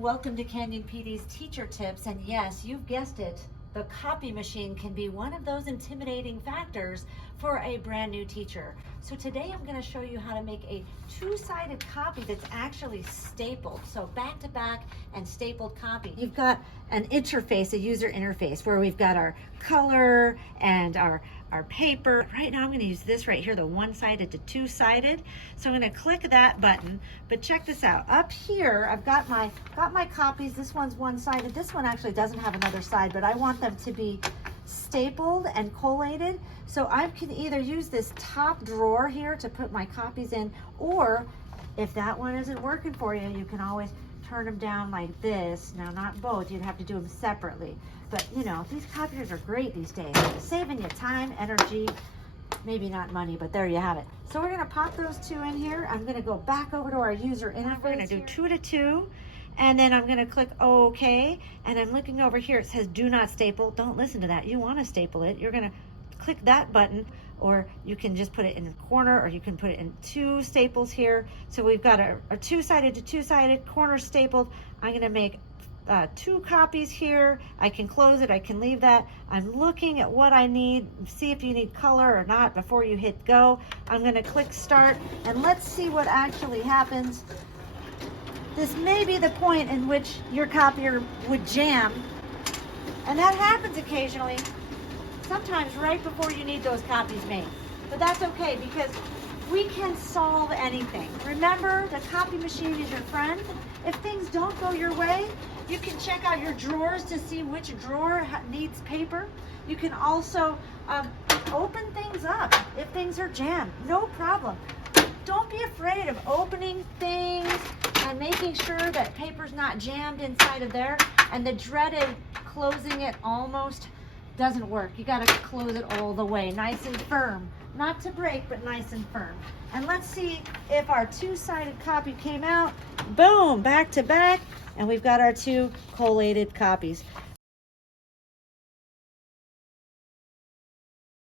Welcome to Canyon PD's Teacher Tips, and yes, you've guessed it, the copy machine can be one of those intimidating factors for a brand new teacher. So today I'm going to show you how to make a two-sided copy that's actually stapled, so back to back and stapled copy. You've got an interface, a user interface, where we've got our color and our paper. Right now I'm going to use this right here, the one-sided to two-sided. So I'm going to click that button, but check this out. Up here I've got my copies. This one's one-sided. This one actually doesn't have another side, but I want them to be stapled and collated. So I can either use this top drawer here to put my copies in, or if that one isn't working for you, you can always turn them down like this. Now, not both, you'd have to do them separately. But you know, these copiers are great these days, saving you time, energy, maybe not money, but there you have it. So we're gonna pop those two in here. I'm gonna go back over to our user interface. We're gonna do 2 to 2. And then I'm gonna click OK, and I'm looking over here, it says do not staple. Don't listen to that, you wanna staple it. You're gonna click that button, or you can just put it in the corner, or you can put it in 2 staples here. So we've got a two-sided to two-sided, corner stapled. I'm gonna make 2 copies here. I can close it, I can leave that. I'm looking at what I need, see if you need color or not before you hit go. I'm gonna click start, and let's see what actually happens. This may be the point in which your copier would jam, and that happens occasionally, sometimes right before you need those copies made. But that's okay, because we can solve anything. Remember, the copy machine is your friend. If things don't go your way, you can check out your drawers to see which drawer needs paper. You can also open things up if things are jammed, no problem. Don't be afraid of opening things and making sure that paper's not jammed inside of there, and the dreaded closing it almost doesn't work. You gotta close it all the way, nice and firm. Not to break, but nice and firm. And let's see if our two-sided copy came out. Boom, back to back, and we've got our 2 collated copies.